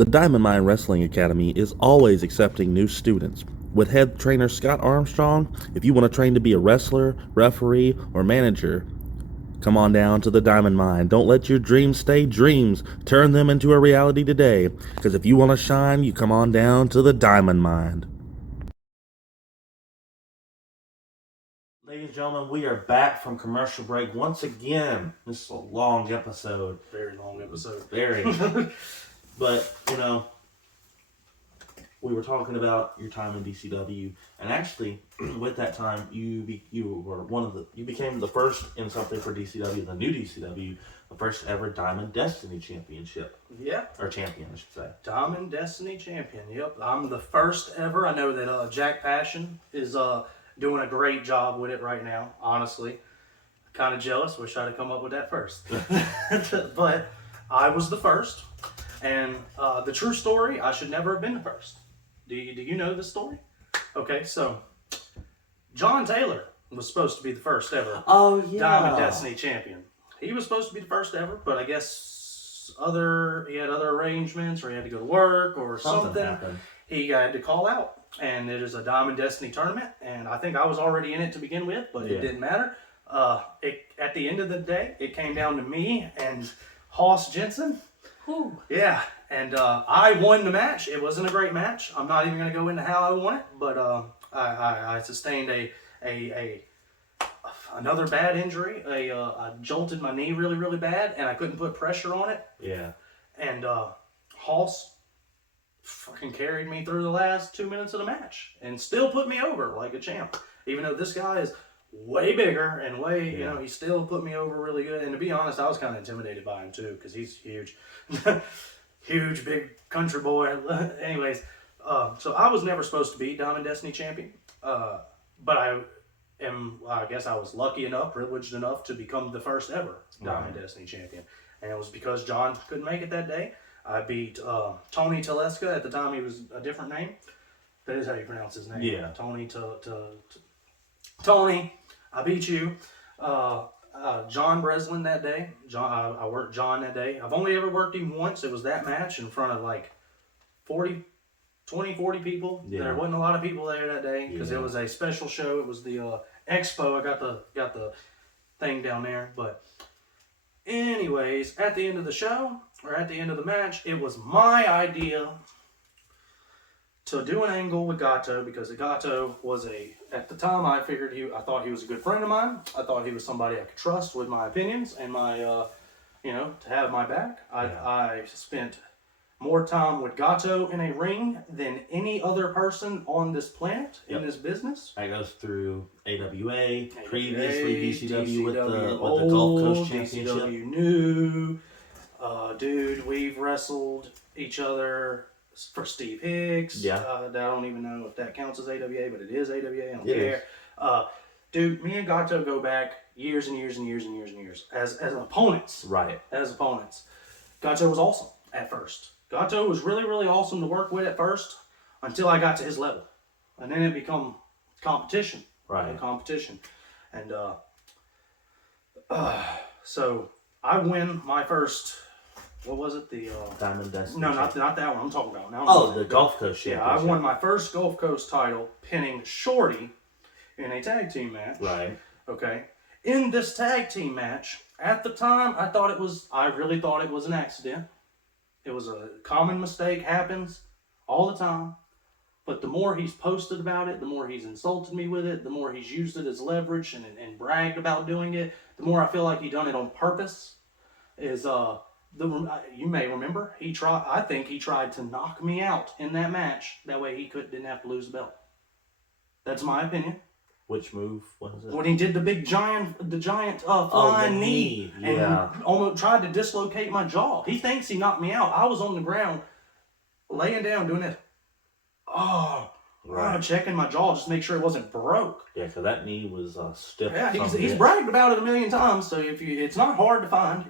The Diamond Mine Wrestling Academy is always accepting new students. With head trainer Scott Armstrong, if you want to train to be a wrestler, referee, or manager, come on down to the Diamond Mine. Don't let your dreams stay dreams. Turn them into a reality today. Because if you want to shine, you come on down to the Diamond Mine. Ladies and gentlemen, we are back from commercial break once again. This is a long episode. Very long episode. Very. But, we were talking about your time in DCW, and actually, with that time, you became the first in something for DCW, the new DCW, the first ever Diamond Destiny Championship. Yeah. Or champion, I should say. Diamond Destiny Champion. Yep. I'm the first ever. I know that Jack Passion is doing a great job with it right now, honestly. Kind of jealous. Wish I'd have come up with that first. But I was the first. And the true story, I should never have been the first. Do you know this story? Okay, so John Taylor was supposed to be the first ever Diamond Destiny champion. He was supposed to be the first ever, but I guess he had other arrangements, or he had to go to work, or something. Happened. He had to call out, and it is a Diamond Destiny tournament, and I think I was already in it to begin with, but it didn't matter. At the end of the day, it came down to me and Hoss Jensen. Ooh. Yeah, and I won the match. It wasn't a great match. I'm not even going to go into how I won it, but I sustained another bad injury. I jolted my knee really, really bad, and I couldn't put pressure on it. Yeah. And Hoss fucking carried me through the last 2 minutes of the match and still put me over like a champ. Even though this guy is way bigger and he still put me over really good. And to be honest, I was kind of intimidated by him too, because he's huge. Huge, big country boy. Anyways, so I was never supposed to be Diamond Destiny champion. But I guess I was lucky enough, privileged enough to become the first ever Diamond Destiny champion. And it was because John couldn't make it that day. I beat Tony Teleska. At the time, he was a different name. That is how you pronounce his name. Yeah. Tony, I beat you. John Breslin that day. I worked John that day. I've only ever worked him once. It was that match in front of like 40 people. Yeah. There wasn't a lot of people there that day because it was a special show. It was the expo. I got the thing down there. But anyways, at the end of the show, or at the end of the match, it was my idea to do an angle with Gato, because Gato was at the time I thought he was a good friend of mine. I thought he was somebody I could trust with my opinions and my, to have my back. I spent more time with Gato in a ring than any other person on this planet in this business. That goes through AWA, previously DCW with the Gulf Coast Championship. DCW new. Dude, we've wrestled each other for Steve Hicks. Yeah. I don't even know if that counts as AWA, but it is AWA. I don't care. Dude, me and Gato go back years and years and years and years and years as opponents. Right. As opponents. Gato was awesome at first. Gato was really, really awesome to work with at first until I got to his level. And then it became competition. Right. Competition. And so I win my first... What was it? The Diamond Destiny. No, not that one. I'm talking about now. The Gulf Coast Championship. Yeah, I won my first Gulf Coast title pinning Shorty in a tag team match. Right. Okay. In this tag team match, at the time, I really thought it was an accident. It was a common mistake, happens all the time. But the more he's posted about it, the more he's insulted me with it, the more he's used it as leverage and bragged about doing it, the more I feel like he done it on purpose. You may remember, I think he tried to knock me out in that match. That way he didn't have to lose the belt. That's my opinion. Which move was it? When he did the giant flying knee and almost tried to dislocate my jaw. He thinks he knocked me out. I was on the ground, laying down, doing this. Checking my jaw just to make sure it wasn't broke. Yeah, so that knee was stiff. Yeah, he's bragged about it a million times. So it's not hard to find.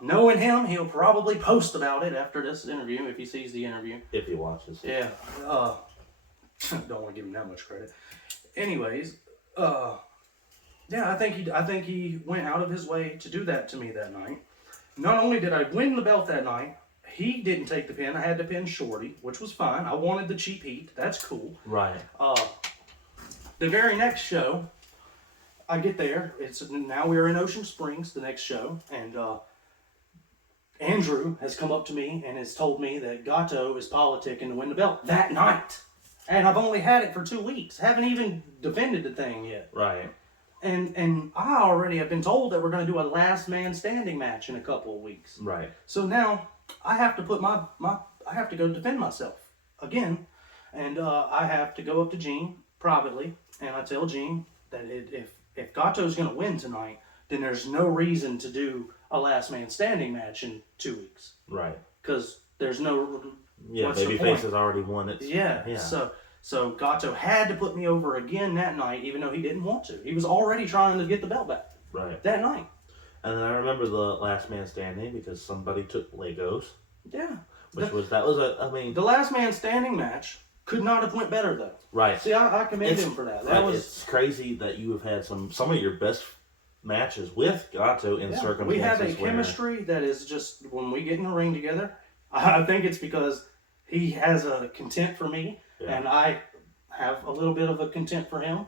Knowing him, he'll probably post about it after this interview if he sees the interview. If he watches. Yeah. Don't want to give him that much credit. Anyways, I think he went out of his way to do that to me that night. Not only did I win the belt that night, he didn't take the pin. I had to pin Shorty, which was fine. I wanted the cheap heat. That's cool. Right. The very next show, I get there. Now we're in Ocean Springs, the next show, and Andrew has come up to me and has told me that Gato is politicking to win the belt that night. And I've only had it for 2 weeks. Haven't even defended the thing yet. Right. And I already have been told that we're going to do a last man standing match in a couple of weeks. Right. So now I have to put I have to go defend myself again. And I have to go up to Gene privately. And I tell Gene that if Gato's going to win tonight, then there's no reason to do a last man standing match in 2 weeks. Right. Because there's no... Yeah, Babyface has already won it. Yeah. So Gato had to put me over again that night, even though he didn't want to. He was already trying to get the belt back. Right. That night. And then I remember the last man standing because somebody took Legos. Yeah. The last man standing match could not have went better though. Right. See, I commend him for that. It's crazy that you have had some of your best matches with Gato in circumstances. We have a chemistry that is just, when we get in the ring together, I think it's because he has a contempt for me, and I have a little bit of a contempt for him.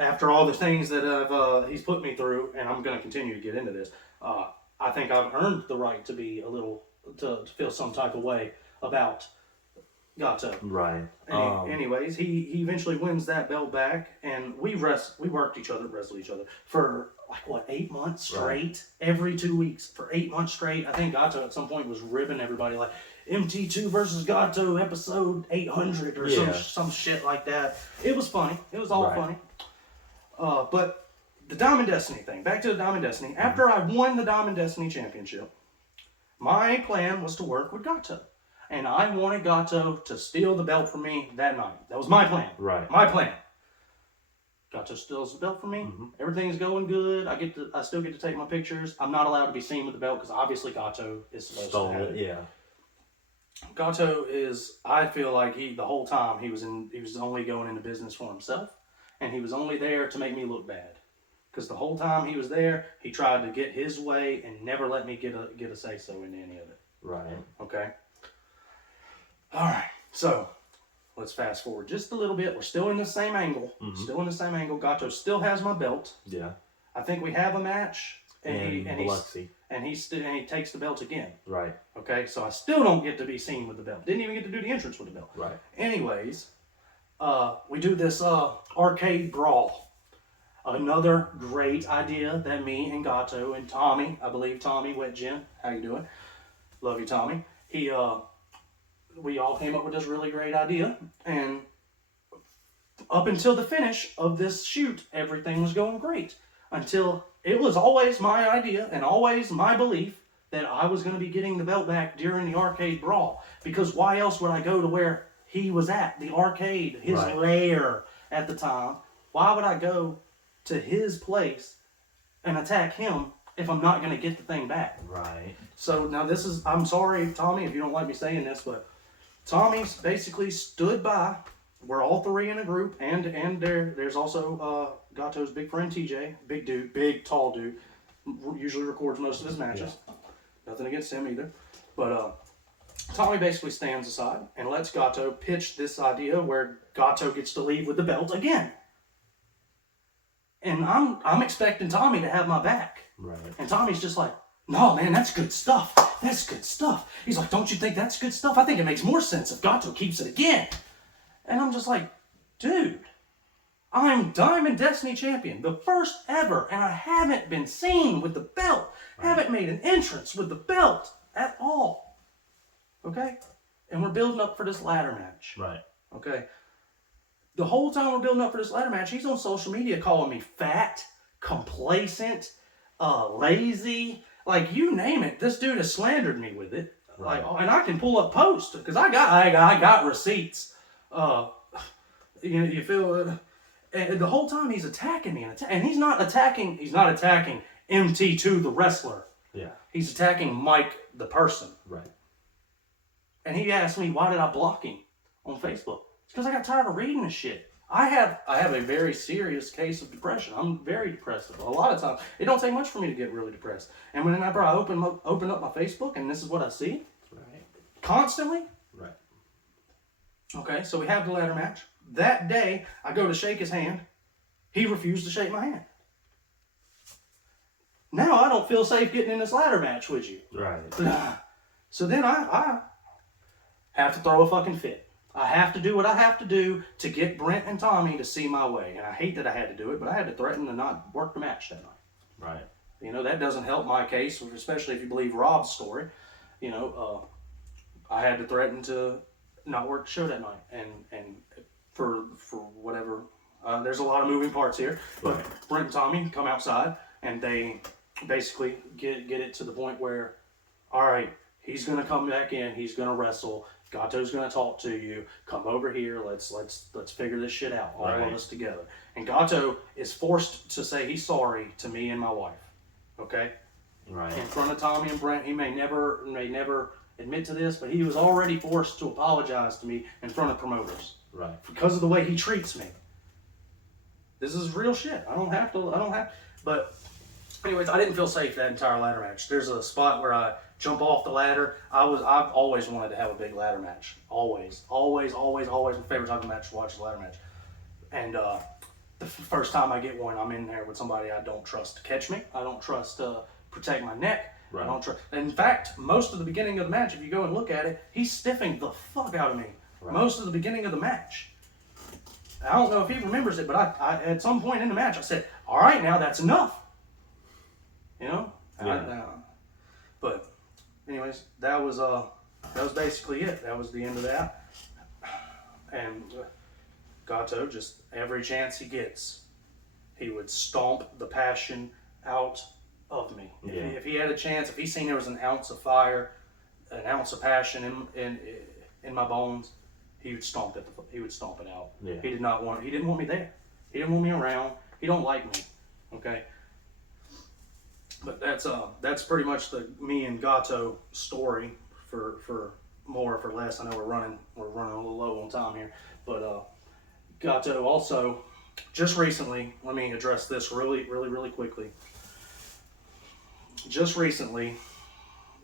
After all the things that he's put me through, and I'm going to continue to get into this, I think I've earned the right to be to feel some type of way about Gato. Right. Anyways, he eventually wins that belt back, and we wrestled each other for 8 months straight, right. Every 2 weeks for 8 months straight. I think Gato at some point was ribbing everybody like MT2 versus Gato episode 800 or some shit like that. It was funny. It was all funny. But the Diamond Destiny thing. Back to the Diamond Destiny. After I won the Diamond Destiny championship, my plan was to work with Gato. And I wanted Gato to steal the belt from me that night. That was my plan. Right. My plan. Gato steals the belt from me. Mm-hmm. Everything's going good. I still get to take my pictures. I'm not allowed to be seen with the belt because obviously Gato is supposed to have it. Yeah. Gato is. I feel like the whole time he was only going into business for himself, and he was only there to make me look bad. Because the whole time he was there, he tried to get his way and never let me get a say so in any of it. Right. Okay. All right. So let's fast forward just a little bit. We're still in the same angle. Mm-hmm. Still in the same angle. Gato still has my belt. Yeah. I think we have a match. And he takes the belt again. Right. Okay. So I still don't get to be seen with the belt. Didn't even get to do the entrance with the belt. Right. Anyways, we do this arcade brawl. Another great idea that me and Gato and Tommy, I believe Tommy Wet Gin, how you doing? Love you, Tommy. We all came up with this really great idea, and up until the finish of this shoot, everything was going great. Until it was always my idea and always my belief that I was going to be getting the belt back during the arcade brawl. Because why else would I go to where he was at, the arcade, his lair at the time? Why would I go to his place and attack him if I'm not going to get the thing back? Right. So now I'm sorry, Tommy, if you don't like me saying this, but Tommy's basically stood by. We're all three in a group, and there's also Gato's big friend TJ, big dude, big tall dude, usually records most of his matches. Yeah. Nothing against him either, but Tommy basically stands aside and lets Gato pitch this idea where Gato gets to leave with the belt again. And I'm expecting Tommy to have my back. Right. And Tommy's just like, no, man, that's good stuff. That's good stuff. He's like, don't you think that's good stuff? I think it makes more sense if Gato keeps it again. And I'm just like, dude, I'm Diamond Destiny champion, the first ever, and I haven't been seen with the belt. Right. Haven't made an entrance with the belt at all. Okay? And we're building up for this ladder match. Right. Okay? The whole time we're building up for this ladder match, he's on social media calling me fat, complacent, lazy, like you name it. This dude has slandered me with it. Right. Like, and I can pull up posts because I got receipts. You feel, and the whole time he's attacking me, and he's not attacking MT2 the wrestler. Yeah. He's attacking Mike the person. Right. And he asked me why did I block him on Facebook. It's because I got tired of reading this shit. I have a very serious case of depression. I'm very depressive. A lot of times, it don't take much for me to get really depressed. And whenever I open up my Facebook and this is what I see, right. constantly. Right. Okay, so we have the ladder match. That day, I go to shake his hand. He refused to shake my hand. Now I don't feel safe getting in this ladder match with you. Right. So then I have to throw a fucking fit. I have to do what I have to do to get Brent and Tommy to see my way. And I hate that I had to do it, but I had to threaten to not work the match that night. Right. You know, that doesn't help my case, especially if you believe Rob's story. You know, I had to threaten to not work the show that night. And for whatever, there's a lot of moving parts here. But Right. Brent and Tommy come outside and they basically get it to the point where, all right, he's going to come back in, he's going to wrestle, Gato's going to talk to you, come over here, let's figure this shit out, all Right. of us together. And Gato is forced to say he's sorry to me and my wife, okay? Right. In front of Tommy and Brent, he may never admit to this, but he was already forced to apologize to me in front of promoters. Right. Because of the way he treats me. This is real shit. I don't have, but anyways, I didn't feel safe that entire ladder match. There's a spot where I jump off the ladder. I've always wanted to have a big ladder match. Always. My favorite type of match to watch is a ladder match. And the first time I get one, I'm in there with somebody I don't trust to catch me. I don't trust to protect my neck. Right. I don't trust. In fact, most of the beginning of the match, if you go and look at it, he's stiffing the fuck out of me. Right. Most of the beginning of the match. I don't know if he remembers it, but I at some point in the match, I said, all right, now that's enough. You know? Yeah. But anyways, that was basically it. That was the end of that. And Gato, just every chance he gets, he would stomp the passion out of me. Yeah. If he had a chance, if he seen there was an ounce of fire, an ounce of passion in my bones, he would stomp it. He would stomp it out. Yeah. He didn't want me there. He didn't want me around. He don't like me. Okay. But that's pretty much the me and Gato story for more or for less. I know we're running a little low on time here, but Gato also just recently. Let me address this really quickly. Just recently,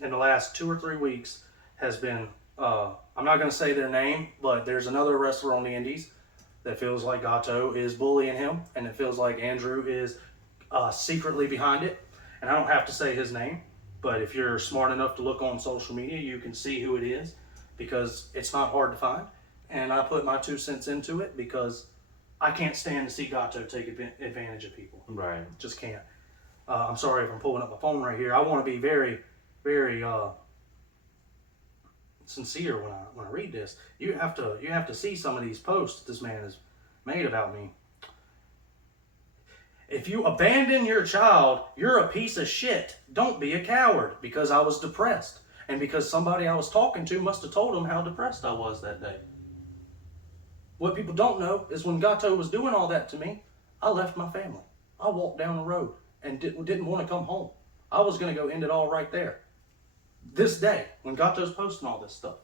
in the last 2 or 3 weeks, has been. I'm not going to say their name, but there's another wrestler on the indies that feels like Gato is bullying him, and it feels like Andrew is secretly behind it. And I don't have to say his name, but if you're smart enough to look on social media, you can see who it is, because it's not hard to find. And I put my 2 cents into it because I can't stand to see Gato take advantage of people. Right. Just can't. I'm sorry if I'm pulling up my phone right here. I want to be very, very sincere when I read this. You have to see some of these posts that this man has made about me. If you abandon your child, you're a piece of shit. Don't be a coward. Because I was depressed. And because somebody I was talking to must have told him how depressed I was that day. What people don't know is when Gato was doing all that to me, I left my family. I walked down the road and didn't want to come home. I was going to go end it all right there. This day, when Gato's posting all this stuff.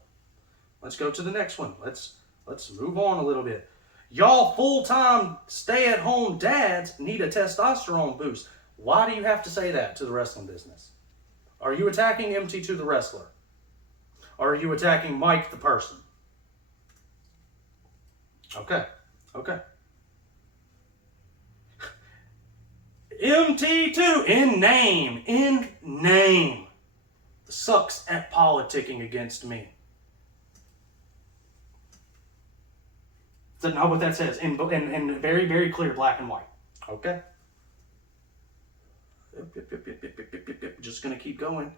Let's go to the next one. Let's move on a little bit. Y'all full-time stay-at-home dads need a testosterone boost. Why do you have to say that to the wrestling business? Are you attacking MT2 the wrestler? Or are you attacking Mike the person? Okay. MT2 in name sucks at politicking against me. That's not what that says in very, very clear black and white. Okay? Just gonna keep going.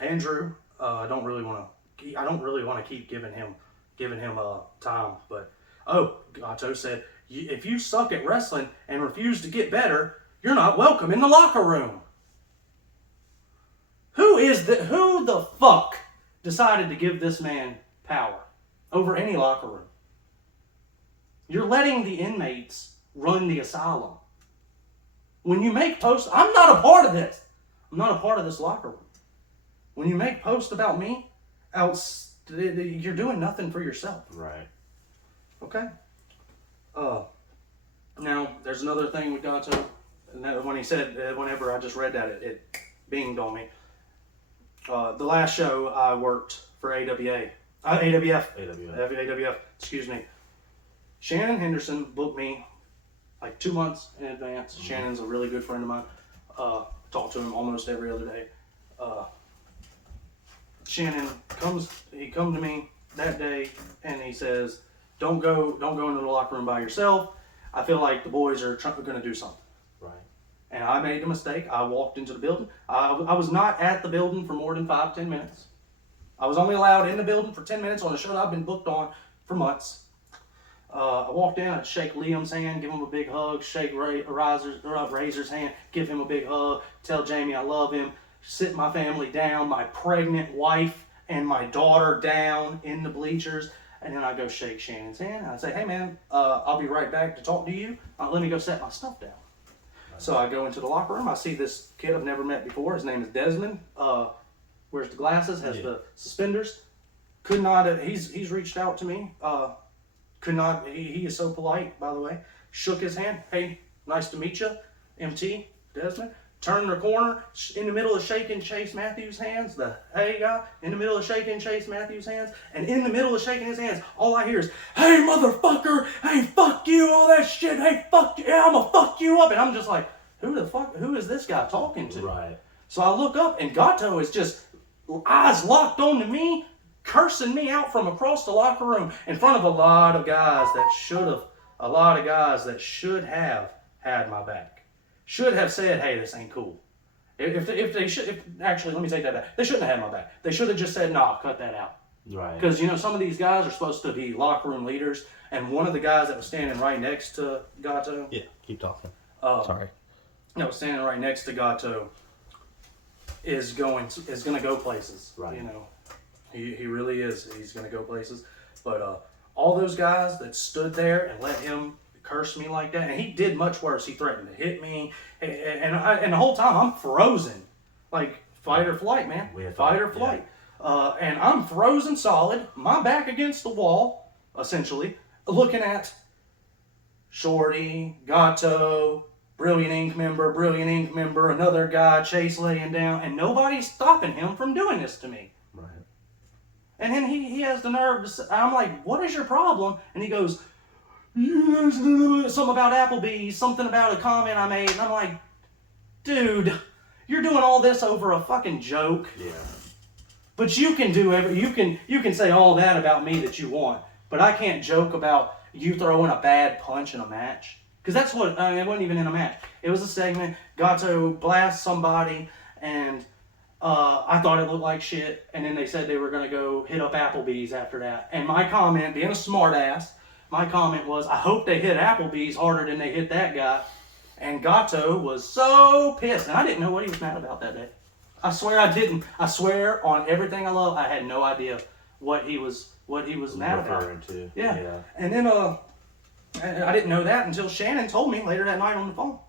Andrew, I don't really want to keep giving him time, but Gato said, if you suck at wrestling and refuse to get better, you're not welcome in the locker room. Who the fuck decided to give this man power over any locker room? You're letting the inmates run the asylum. When you make posts, I'm not a part of this. I'm not a part of this locker room. When you make posts about me, you're doing nothing for yourself. Right. Okay? Now, there's another thing with Gato. And that when he said, whenever I just read that, it binged on me. The last show I worked for AWF, AWF. excuse me. Shannon Henderson booked me like 2 months in advance. Mm-hmm. Shannon's a really good friend of mine. Talk to him almost every other day. Shannon he come to me that day and he says, don't go into the locker room by yourself. I feel like the boys are going to do something. Right. And I made a mistake. I walked into the building. I was not at the building for more than 5-10 minutes. I was only allowed in the building for 10 minutes on a show that I've been booked on for months. I walked in, I'd shake Liam's hand, give him a big hug, shake Razor's hand, give him a big hug, tell Jamie I love him, sit my family down, my pregnant wife and my daughter down in the bleachers, and then I go shake Shannon's hand, and I'd say, hey man, I'll be right back to talk to you. Let me go set my stuff down. Right. So I go into the locker room, I see this kid I've never met before, his name is Desmond, wears the glasses, has the suspenders, could not, he's reached out to me, could not, he is so polite, by the way, shook his hand, hey, nice to meet you, MT, Desmond, turned the corner, in the middle of shaking Chase Matthews' hands, the hey guy, in the middle of shaking Chase Matthews' hands, and in the middle of shaking his hands, all I hear is, hey motherfucker, hey fuck you, all that shit, hey fuck you, yeah, I'm gonna fuck you up, and I'm just like, who is this guy talking to? Right. So I look up, and Gato is just, eyes locked onto me, cursing me out from across the locker room in front of a lot of guys that should have had my back. Should have said, hey, this ain't cool. Actually, let me take that back. They shouldn't have had my back. They should have just said, nah, cut that out. Right. Because, some of these guys are supposed to be locker room leaders, and one of the guys that was standing right next to Gato. Yeah, keep talking. Sorry. No, standing right next to Gato is going to go places. Right. He really is. He's going to go places. But all those guys that stood there and let him curse me like that, and he did much worse. He threatened to hit me, and the whole time I'm frozen, like fight or flight, man. Fight or flight. Yeah. And I'm frozen solid, my back against the wall, essentially, looking at Shorty, Gato, Brilliant Ink member, another guy, Chase laying down, and nobody's stopping him from doing this to me. Right. And then he has the nerve to say, I'm like, what is your problem? And he goes, something about Applebee's, something about a comment I made. And I'm like, dude, you're doing all this over a fucking joke. Yeah. But you can do you can say all that about me that you want. But I can't joke about you throwing a bad punch in a match. Because that's what, it wasn't even in a match. It was a segment, got to blast somebody, and I thought it looked like shit, and then they said they were going to go hit up Applebee's after that. And my comment, being a smartass, my comment was, I hope they hit Applebee's harder than they hit that guy. And Gato was so pissed, and I didn't know what he was mad about that day. I swear I didn't. I swear on everything I love, I had no idea what he was mad about. Yeah. And then I didn't know that until Shannon told me later that night on the phone.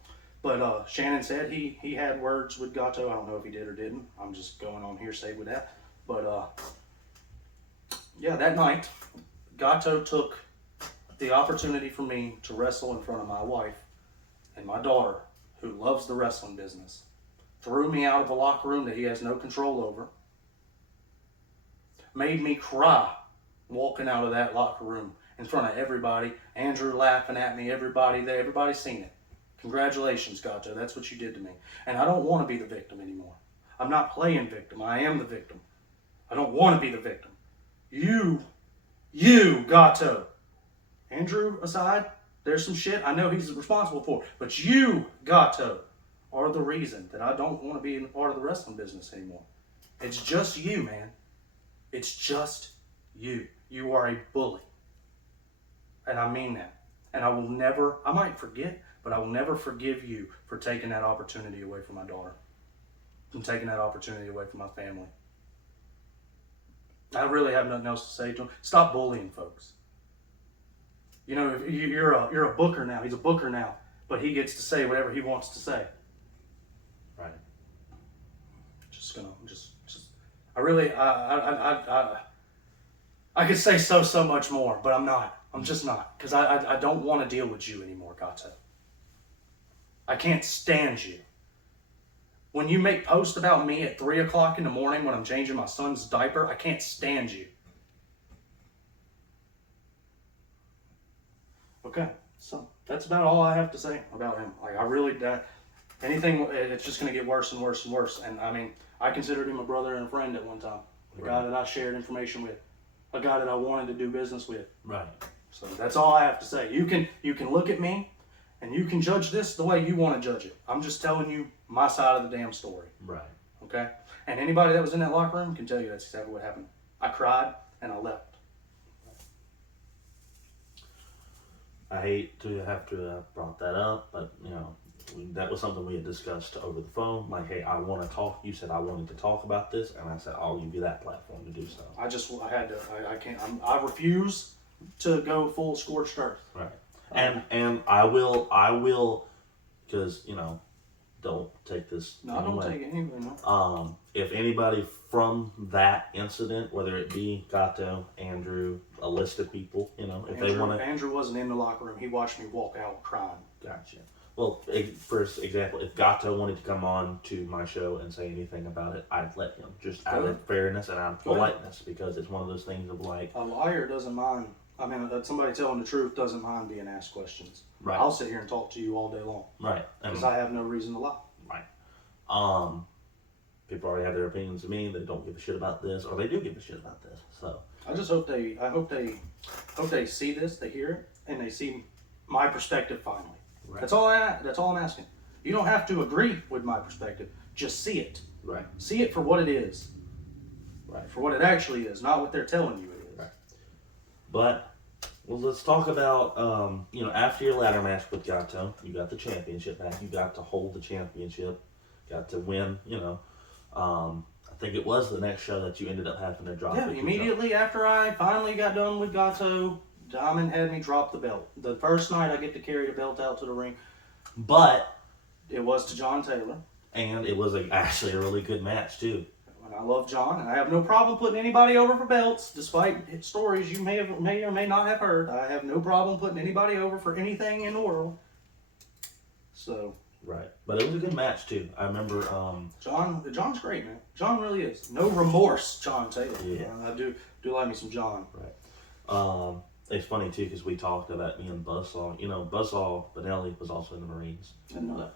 But Shannon said he had words with Gato. I don't know if he did or didn't. I'm just going on hearsay with that. But yeah, that night, Gato took the opportunity for me to wrestle in front of my wife and my daughter, who loves the wrestling business. Threw me out of a locker room that he has no control over. Made me cry walking out of that locker room in front of everybody. Andrew laughing at me, everybody there, everybody's seen it. Congratulations, Gato, that's what you did to me. And I don't want to be the victim anymore. I'm not playing victim, I am the victim. I don't want to be the victim. You, Gato. Andrew aside, there's some shit I know he's responsible for, but you, Gato, are the reason that I don't want to be a part of the wrestling business anymore. It's just you, man. It's just you. You are a bully. And I mean that. And I might forget, but I will never forgive you for taking that opportunity away from my daughter. From taking that opportunity away from my family. I really have nothing else to say to him. Stop bullying folks. You're a booker now. He's a booker now. But he gets to say whatever he wants to say. Right. I could say so much more, but I'm not. I'm just not. Because I don't want to deal with you anymore, Gato. I can't stand you. When you make posts about me at 3 o'clock in the morning when I'm changing my son's diaper, I can't stand you. Okay, so that's about all I have to say about him. Like, I really, anything, it's just going to get worse and worse and worse. And I mean, I considered him a brother and a friend at one time. A guy that I shared information with. A guy that I wanted to do business with. Right. So that's all I have to say. You can look at me and you can judge this the way you want to judge it. I'm just telling you my side of the damn story. Right. Okay? And anybody that was in that locker room can tell you that's exactly what happened. I cried and I left. I hate to have to have brought that up, but that was something we had discussed over the phone. Like, hey, I want to talk. You said I wanted to talk about this, and I said I'll give you that platform to do so. I had to. I can't. I refuse to go full scorched earth. Right. And I will, because don't take this. No, I don't take it anyway. No. If anybody from that incident, whether it be Gato, Andrew, a list of people, if they want to. Andrew wasn't in the locker room. He watched me walk out crying. Gotcha. Well, for example, if Gato wanted to come on to my show and say anything about it, I'd let him, just out of fairness and out of politeness, because it's one of those things of like... A liar doesn't mind. I mean, somebody telling the truth doesn't mind being asked questions. Right. I'll sit here and talk to you all day long. Right. Because I have no reason to lie. Right. People already have their opinions of me. They don't give a shit about this, or they do give a shit about this. So I just hope they see this, they hear it, and they see my perspective finally. Right. That's all I'm asking. You don't have to agree with my perspective. Just see it. Right. See it for what it is. Right. For what it actually is, not what they're telling you it is. Right. But let's talk about after your ladder match with Gato, you got the championship back. You got to hold the championship. Got to win. I think it was the next show that you ended up having to drop. Yeah, immediately after I finally got done with Gato, Diamond had me drop the belt. The first night I get to carry the belt out to the ring. But it was to John Taylor. And it was actually a really good match too. And I love John, and I have no problem putting anybody over for belts, despite stories you may or may not have heard. I have no problem putting anybody over for anything in the world. So. Right. But it was a good match too. I remember John's great, man. John really is. No remorse, John Taylor. Yeah. I do like me some John. Right. It's funny too, because we talked about me and Buzzsaw. Buzzsaw Benelli was also in the Marines. I didn't know that.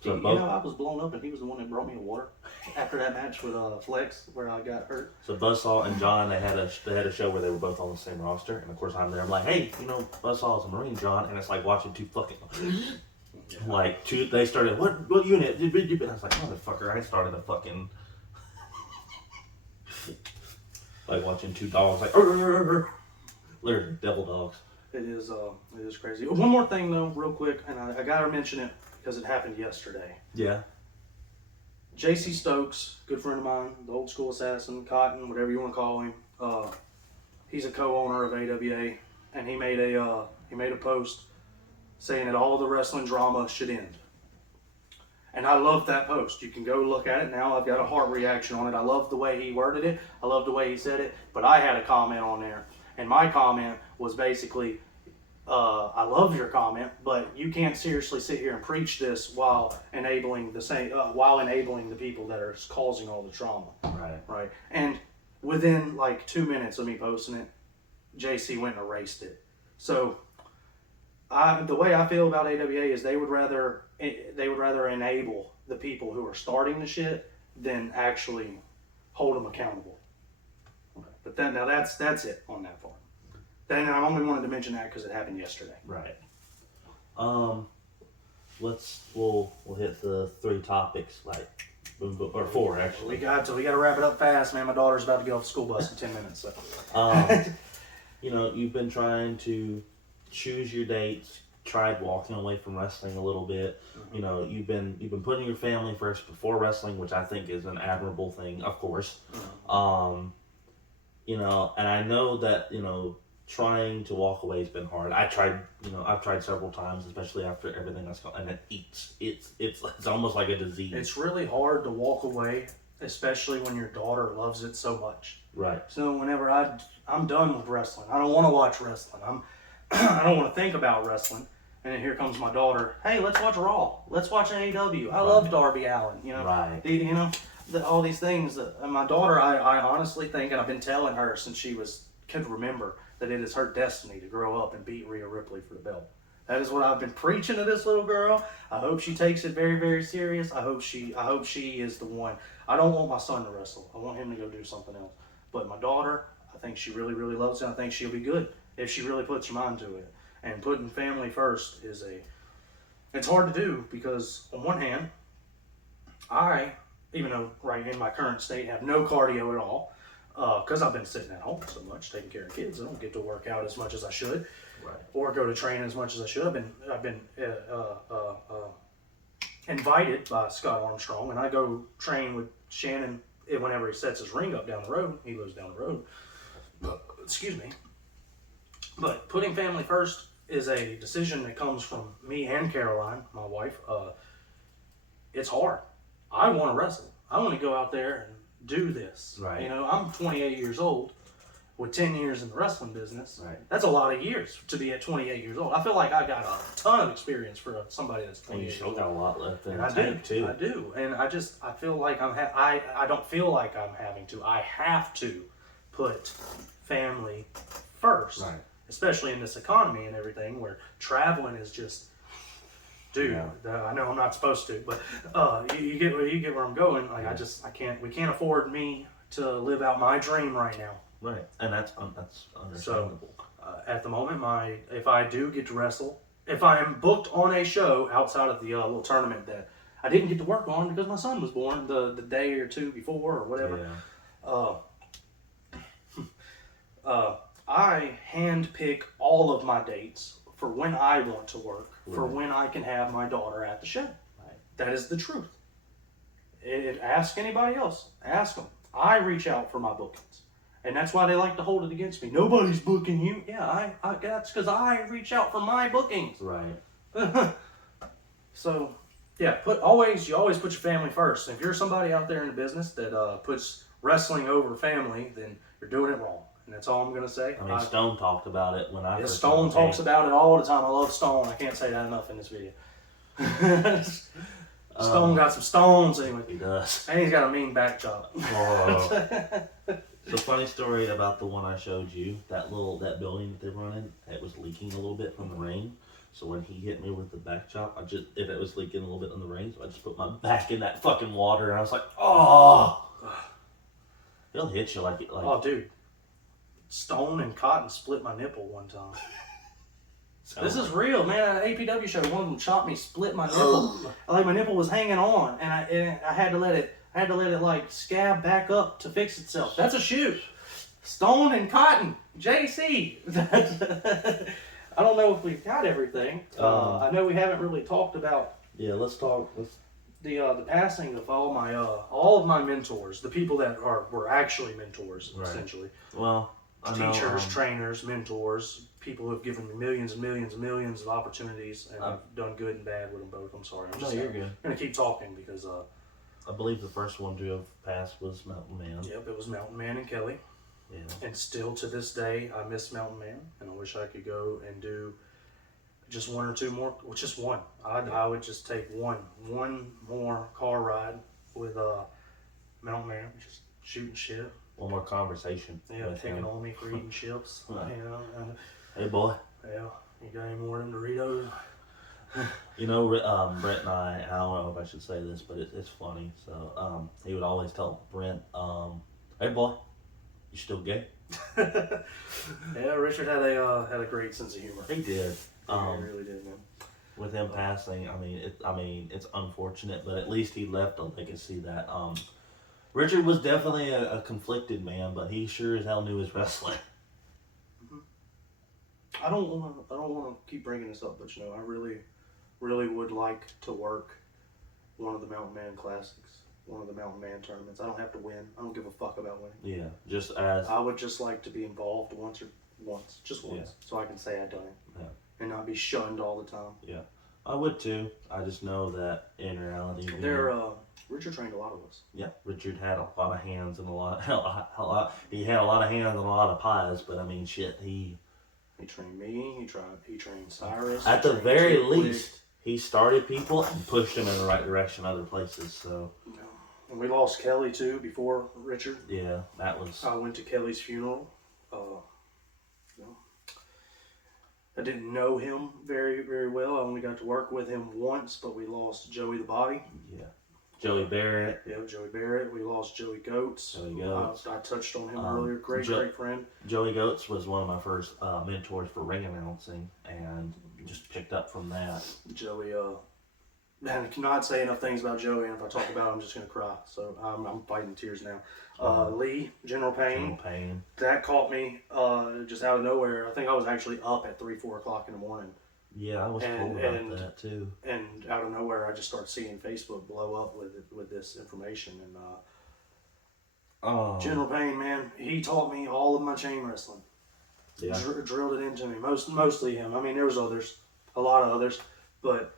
So I was blown up, and he was the one that brought me a water after that match with Flex, where I got hurt. So Buzzsaw and John, they had a show where they were both on the same roster, and of course I'm there. I'm like, hey, Buzzsaw is a Marine, John, and it's like watching two fucking They started what unit? I was like, motherfucker, I started a fucking like watching two dogs like literally devil dogs. It is crazy. One more thing though, real quick, and I gotta mention it because it happened yesterday. Yeah. JC Stokes, good friend of mine, the old school assassin, Cotton, whatever you want to call him. He's a co-owner of AWA, and he made a post saying that all the wrestling drama should end. And I love that post. You can go look at it now. I've got a heart reaction on it. I love the way he worded it. I love the way he said it. But I had a comment on there, and my comment was basically, I love your comment, but you can't seriously sit here and preach this while enabling the people that are causing all the trauma. Right. And within like 2 minutes of me posting it, JC went and erased it. So the way I feel about AWA is they would rather enable the people who are starting the shit than actually hold them accountable. Okay. But that's it on that part. Then I only wanted to mention that because it happened yesterday. Right. We'll hit the 3 topics or 4 actually. We got to wrap it up fast, man. My daughter's about to get off the school bus in 10 minutes. So. You've been trying to choose your dates, tried walking away from wrestling a little bit. Mm-hmm. You've been putting your family first before wrestling, which I think is an admirable thing, of course. Mm-hmm. And I know that, trying to walk away has been hard. I've tried several times, especially after everything that's gone, and it eats. It's almost like a disease. It's really hard to walk away, especially when your daughter loves it so much. Right. So whenever I'm done with wrestling, I don't want to watch wrestling. I don't want to think about wrestling. And then here comes my daughter. Hey, let's watch Raw. Let's watch AEW. I love Darby Allin. Right. All these things. That my daughter, I honestly think, and I've been telling her since she could remember, that it is her destiny to grow up and beat Rhea Ripley for the belt. That is what I've been preaching to this little girl. I hope she takes it very, very serious. I hope she is the one. I don't want my son to wrestle. I want him to go do something else. But my daughter, I think she really, really loves it. I think she'll be good if she really puts her mind to it. And putting family first it's hard to do because on one hand, I, even though right in my current state, have no cardio at all, because I've been sitting at home so much, taking care of kids. I don't get to work out as much as I should, Right. or go to training as much as I should. I've been invited by Scott Armstrong, and I go train with Shannon whenever he sets his ring up down the road. He lives down the road. Excuse me. But putting family first is a decision that comes from me and Caroline, my wife. It's hard. I want to wrestle. I want to go out there and do this. Right. I'm 28 years old with 10 years in the wrestling business. Right. That's a lot of years to be at 28 years old. I feel like I got a ton of experience for somebody that's 28 And you years still old. got a lot left in the I tank, do. too. I do. And I feel like I don't feel like I'm having to. I have to put family first. Right. Especially in this economy and everything where traveling is just, dude, I know I'm not supposed to, but you get where I'm going. Like we can't afford me to live out my dream right now. Right. And that's understandable. So, at the moment, if I do get to wrestle, if I am booked on a show outside of the little tournament that I didn't get to work on because my son was born the day or two before or whatever, I handpick all of my dates for when I want to work, for when I can have my daughter at the show. Right. That is the truth. Ask anybody else. Ask them. I reach out for my bookings. And that's why they like to hold it against me. Nobody's booking you. Yeah, that's because I reach out for my bookings. Right. So, yeah, you always put your family first. If you're somebody out there in the business that puts wrestling over family, then you're doing it wrong. And that's all I'm going to say. I mean, Stone talked about it when I first Stone talks about it all the time. I love Stone. I can't say that enough in this video. Stone got some stones anyway. He does. And he's got a mean back chop. The funny story about the one I showed you, that building that they're running, it was leaking a little bit from the rain. So when he hit me with the back chop, if it was leaking a little bit in the rain, so I just put my back in that fucking water, and I was like, oh! He'll hit you like Oh, dude. Stone and Cotton split my nipple one time. This is real, man. At an APW show, one of them chopped me, split my nipple. Like my nipple was hanging on, and I had to let it like scab back up to fix itself. That's a shoot. Stone and Cotton, JC. I don't know if we've got everything. I know we haven't really talked about. Yeah, let's talk. The passing of all of my mentors, the people that were actually mentors, Right. essentially. Well, Teachers, trainers, mentors, people who have given me millions and millions and millions of opportunities, and I've done good and bad with them both. I'm sorry. you're good. Gonna keep talking because I believe the first one to have passed was Mountain Man. yep, it was Mountain Man and Kelly, Yeah. and still to this day I miss Mountain Man, and I wish I could go and do just one or two more, well, just one. I would just take one more car ride with Mountain Man, just shooting shit. One more conversation. Yeah, with picking him. on me for eating chips. Right. Hey, boy. Yeah, you got any more of them Doritos? Brent and I don't know if I should say this, but it's funny. So, he would always tell Brent, hey boy, you still gay? Yeah, Richard had a great sense of humor. He did. He really did, man. With him passing, it's unfortunate, but at least he left a legacy that, Richard was definitely a conflicted man, but he sure as hell knew his wrestling. I don't want to keep bringing this up, but I really would like to work one of the Mountain Man Classics, one of the Mountain Man tournaments. I don't have to win. I don't give a fuck about winning. Yeah, just as I would just like to be involved once, Yeah. so I can say I done it, Yeah. and not be shunned all the time. Yeah, I would too. I just know that in reality, Richard trained a lot of us. yeah, Richard had a lot of hands and a lot. He had a lot of hands and a lot of pies, but I mean, shit, he He trained me. He trained Cyrus. At he the trained very Kid Quick. least, he started people and pushed them in the right direction other places. So You know, and we lost Kelly too before Richard. yeah, that was. I went to Kelly's funeral. You know, I didn't know him very, very well. I only got to work with him once, but we lost Joey the Body. Yeah. Joey Barrett. Yeah, Joey Barrett. We lost Joey Goats. Joey Goats. I touched on him earlier. Great friend. Joey Goats was one of my first mentors for ring announcing, and just picked up from that. Joey, man, I cannot say enough things about Joey, and if I talk about him, I'm just going to cry. So I'm fighting tears now. Lee, General Payne. That caught me just out of nowhere. I think I was actually up at 3, 4 o'clock in the morning. Yeah, I was told about that too. And out of nowhere, I just started seeing Facebook blow up with this information. And General Payne, man, he taught me all of my chain wrestling. Yeah. Drilled it into me. Mostly him. I mean, there was others, a lot of others, but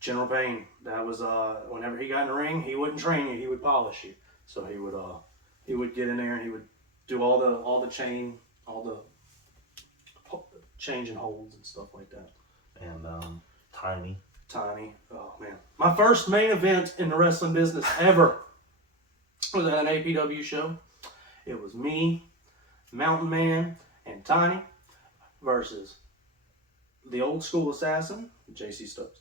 General Payne, that was whenever he got in the ring, he wouldn't train you, he would polish you. So he would get in there and he would do all the chain, all the changing holds and stuff like that. And Tiny. Oh man, my first main event in the wrestling business ever was at an APW show. It was me, Mountain Man, and Tiny versus the old school assassin, JC Stokes.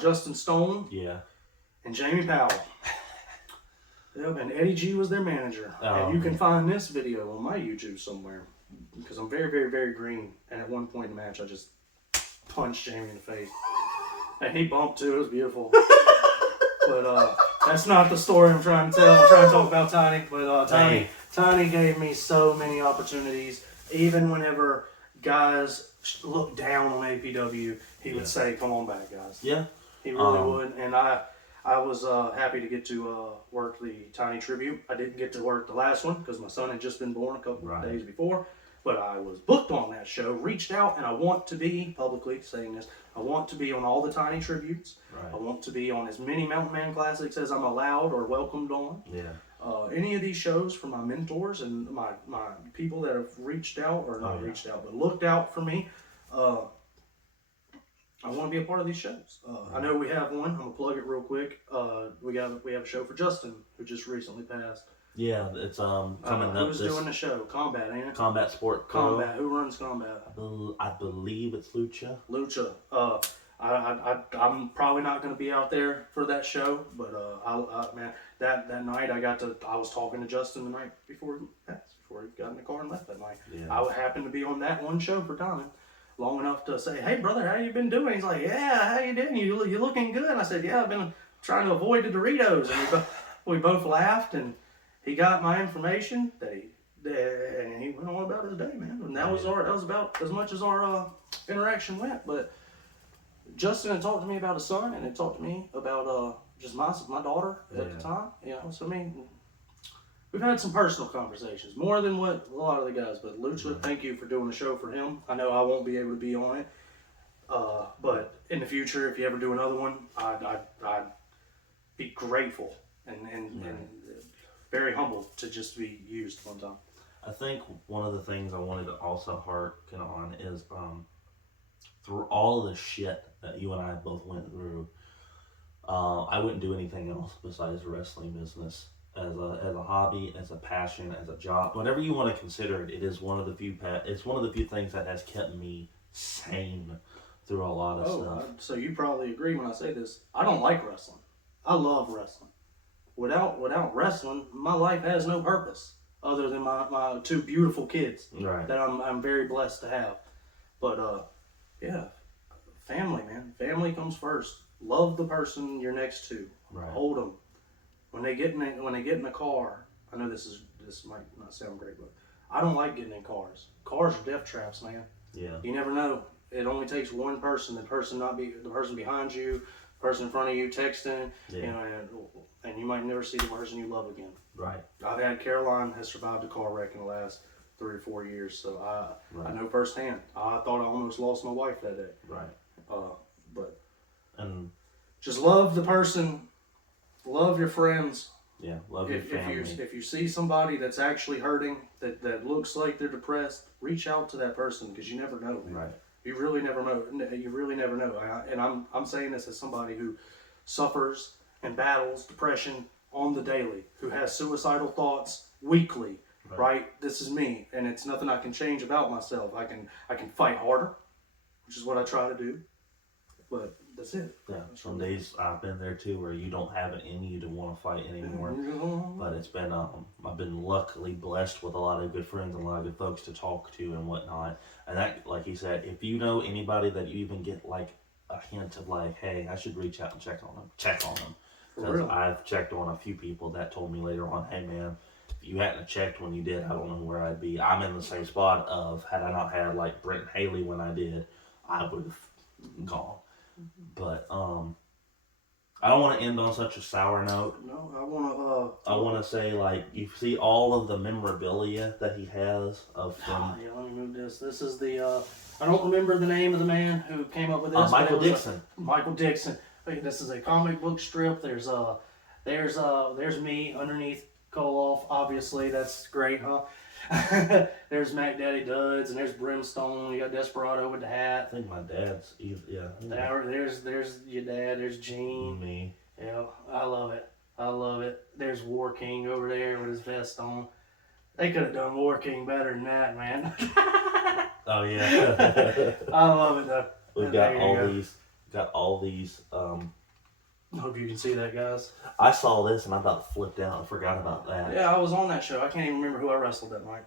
Justin Stone. Yeah. And Jamie Powell. Yep, and Eddie G was their manager. Oh, and you can find this video on my YouTube somewhere. Because I'm very, very, very green. And at one point in the match, I just punched Jamie in the face. And he bumped too. It was beautiful. But that's not the story I'm trying to tell. I'm trying to talk about Tiny. But Tiny gave me so many opportunities. Even whenever guys looked down on APW, he would say, "Come on back, guys." Yeah. He really would. And I was happy to get to work the Tiny Tribute. I didn't get to work the last one because my son had just been born a couple of days before. But I was booked on that show, reached out, and I want to be, publicly saying this, I want to be on all the Tiny Tributes. Right. I want to be on as many Mountain Man Classics as I'm allowed or welcomed on. Yeah. Any of these shows for my mentors and my people that have reached out, or not reached out, but looked out for me. I want to be a part of these shows. I know we have one. I'm gonna plug it real quick. We have a show for Justin, who just recently passed. Yeah, it's coming up. Who's doing the show? Combat, ain't it? Combat Sport Pro. Combat. Who runs Combat? I believe it's Lucha. I'm probably not going to be out there for that show, but man, that night I was talking to Justin the night before he passed, before he got in the car and left that night. Yeah. I happened to be on that one show for Tommy, long enough to say, "Hey brother, how you been doing?" He's like, "Yeah, how you doing? You looking good." I said, "Yeah, I've been trying to avoid the Doritos," and we both laughed, and he got my information and he went on about his day, man. And that was about as much as our interaction went. But Justin had talked to me about his son, and had talked to me about just my daughter at the time. You know, so I mean, we've had some personal conversations, more than what a lot of the guys. But Lucha, thank you for doing the show for him. I know I won't be able to be on it, but in the future, if you ever do another one, I'd be grateful and very humbled to just be used one time. I think one of the things I wanted to also harken on is through all of the shit that you and I both went through, I wouldn't do anything else besides the wrestling business as a hobby, as a passion, as a job, whatever you want to consider it. It is one of the few things that has kept me sane through a lot of stuff. So you probably agree when I say this. I don't like wrestling. I love wrestling. Without wrestling, my life has no purpose other than my two beautiful kids that I'm very blessed to have. But yeah, family, man. Family comes first. Love the person you're next to. Right. Hold them. When they get in the car, I know this might not sound great, but I don't like getting in cars. Cars are death traps, man. Yeah. You never know. It only takes one person. The person behind you, the person in front of you texting, you know, and you might never see the person you love again. Right. Caroline has survived a car wreck in the last 3 or 4 years, so I know firsthand. I thought I almost lost my wife that day. Right. But and just love the person, love your friends, Yeah, love your family. If you see somebody that's actually hurting, that looks like they're depressed, reach out to that person, because you never know, man. Right. You really never know. You really never know. And I'm saying this as somebody who suffers and battles depression on the daily, who has suicidal thoughts weekly. Right? This is me, and it's nothing I can change about myself. I can fight harder, which is what I try to do. But that's it. Yeah, some days I've been there too where you don't have it in you to want to fight anymore. But it's been, I've been luckily blessed with a lot of good friends and a lot of good folks to talk to and whatnot. And that, like you said, if you know anybody that you even get like a hint of like, hey, I should reach out and check on them. Because I've checked on a few people that told me later on, hey man, if you hadn't checked when you did, I don't know where I'd be. I'm in the same spot of, had I not had like Brent and Haley when I did, I would have gone. But I don't want to end on such a sour note. No, I want to say, like, you see all of the memorabilia that he has of him. Yeah, let me move this. This is the I don't remember the name of the man who came up with this. Michael Dixon. Michael Dixon. This is a comic book strip. There's me underneath Koloff. Obviously, that's great, huh? There's Mac Daddy Duds, and there's Brimstone. You got Desperado with the hat. I think my dad's, yeah. There's your dad. There's Gene. Me. Yeah, I love it. There's War King over there with his vest on. They could have done War King better than that, man. Oh yeah. I love it though. We've got all these. I hope you can see that, guys. I saw this and I about flipped out. I forgot about that. Yeah, I was on that show. I can't even remember who I wrestled that night.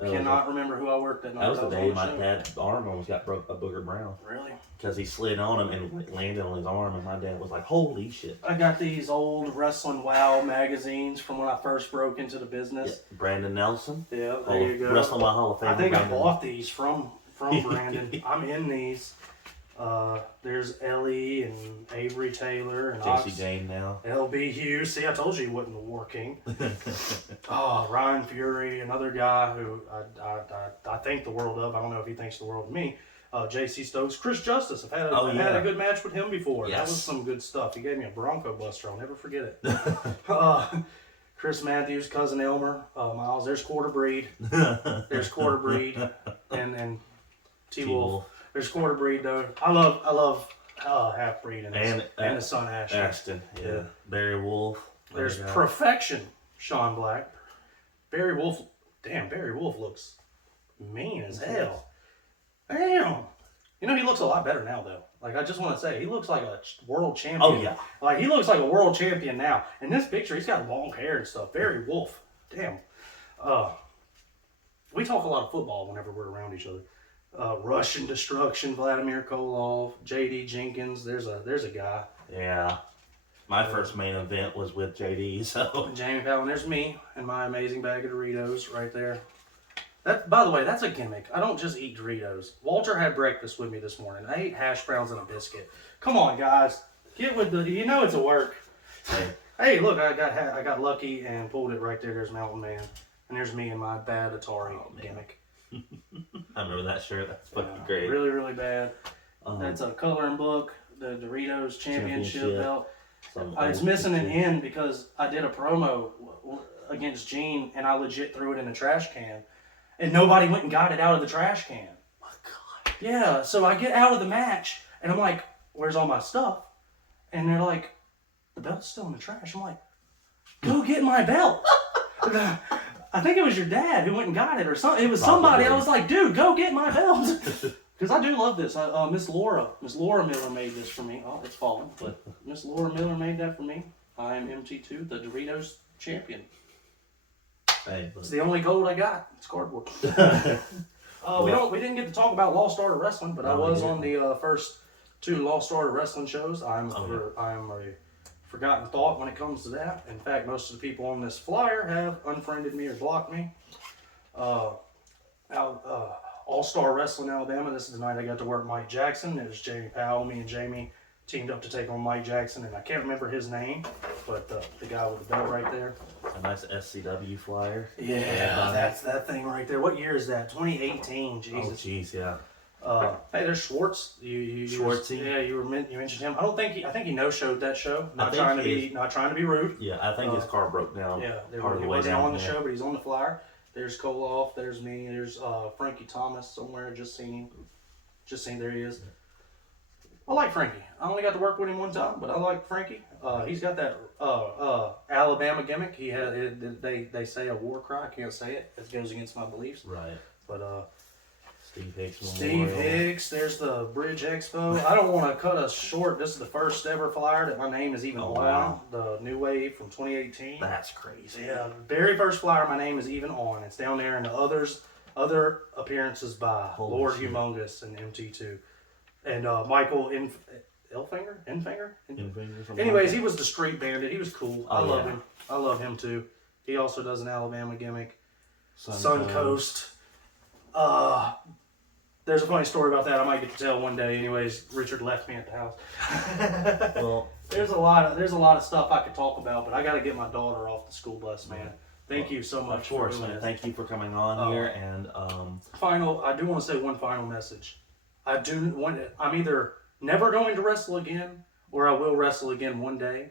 Cannot remember who I worked that night. That was the day my dad's arm almost got broke by Booger Brown. Really? Because he slid on him and landed on his arm, and my dad was like, holy shit. I got these old Wrestling Wow magazines from when I first broke into the business. Yeah. Brandon Nelson. Yeah, there you go. Wrestling Wow Hall of Fame. I think I bought these from Brandon. I'm in these. There's Ellie and Avery Taylor and JC Jane now. LB Hughes. See, I told you he wasn't the War King. Ryan Fury, another guy who I think the world of. I don't know if he thinks the world of me. JC Stokes, Chris Justice. I've had a good match with him before. Yes. That was some good stuff. He gave me a Bronco Buster. I'll never forget it. Chris Matthews, Cousin Elmer, Miles. There's Quarter Breed. and T-Wolf. There's Quarter Breed though. I love Half Breed and his son Ashton. Yeah. Barry Wolf. There's Perfection, Sean Black. Barry Wolf looks mean as hell. Damn. You know, he looks a lot better now though. Like, I just want to say, he looks like a world champion. Oh yeah. Like, he looks like a world champion now. In this picture, he's got long hair and stuff. Barry Wolf. Damn. We talk a lot of football whenever we're around each other. Russian Destruction, Vladimir Koloff, J.D. Jenkins. There's a guy. Yeah. My first main event was with J.D. So Jamie Powell. And there's me and my amazing bag of Doritos right there. That, by the way, that's a gimmick. I don't just eat Doritos. Walter had breakfast with me this morning. I ate hash browns and a biscuit. Come on, guys. Get with the. You know it's a work. Hey, look, I got lucky and pulled it right there. There's Mountain Man, and there's me and my bad Atari gimmick. I remember that shirt. That's fucking great. Really, really bad. That's a coloring book. The Doritos Championship belt. It's missing an end because I did a promo against Gene and I legit threw it in the trash can, and nobody went and got it out of the trash can. My God. Yeah. So I get out of the match and I'm like, "Where's all my stuff?" And they're like, "The belt's still in the trash." I'm like, "Go get my belt." I think it was your dad who went and got it or something. It was somebody. I was like, dude, go get my belt. Because I do love this. Miss Laura Miller made this for me. Oh, it's falling. But Miss Laura Miller made that for me. I am MT2, the Doritos champion. Hey, it's the only gold I got. It's cardboard. We didn't get to talk about Lost Art of Wrestling, but I was on the first 2 Lost Art of Wrestling shows. I am a forgotten thought when it comes to that. In fact, most of the people on this flyer have unfriended me or blocked me. All-Star Wrestling Alabama. This is the night I got to work Mike Jackson. It was Jamie Powell. Me and Jamie teamed up to take on Mike Jackson, and I can't remember his name, but the guy with the belt right there. A nice SCW flyer. Yeah, that's that thing right there. What year is that? 2018. Jesus. Oh, jeez, yeah. Hey, there's Schwartz. Schwartzy. Yeah, you mentioned him. I think he no-showed that show. Not think trying to be rude. Yeah, I think his car broke down. Yeah, part of he the way wasn't down on the here. show, but he's on the flyer. There's Koloff. There's me. There's Frankie Thomas somewhere. Just seen him. There he is. I like Frankie. I only got to work with him one time, but I like Frankie. He's got that Alabama gimmick. He had they say a war cry. I can't say it. It goes against my beliefs. Right. But Steve Hicks. Steve Hicks. There's the Bridge Expo. I don't want to cut us short. This is the first ever flyer that my name is even on. Wow. The New Wave from 2018. That's crazy. Yeah, very first flyer my name is even on. It's down there, and the other appearances by Holy Lord shit. Humongous and MT2, and Michael Infinger. Anyways, he was the street bandit. He was cool. I love him. I love him too. He also does an Alabama gimmick. Suncoast. There's a funny story about that I might get to tell one day. Anyways, Richard left me at the house. Well, there's a lot of stuff I could talk about, but I got to get my daughter off the school bus, man. Thank you so much. Of course, for doing man. this. Thank you for coming on here. And I do want to say one final message. I'm either never going to wrestle again, or I will wrestle again one day.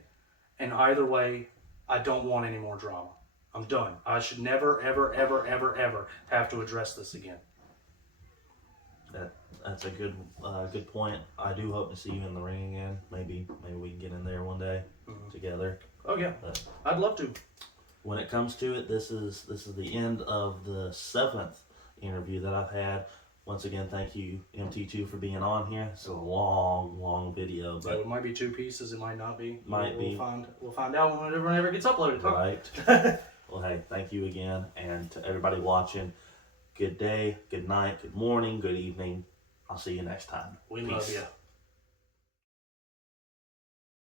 And either way, I don't want any more drama. I'm done. I should never, ever, ever, ever, ever have to address this again. that's a good point. I do hope to see you in the ring again. Maybe we can get in there one day together. Oh yeah, I'd love to. When it comes to it, this is the end of the 7th interview that I've had. Once again, thank you, MT2, for being on here. It's a long video, but it might be 2 pieces. It might not be. We'll find out whenever it gets uploaded. Huh? Right. Well, hey, thank you again, and to everybody watching, good day, good night, good morning, good evening. I'll see you next time. We love you.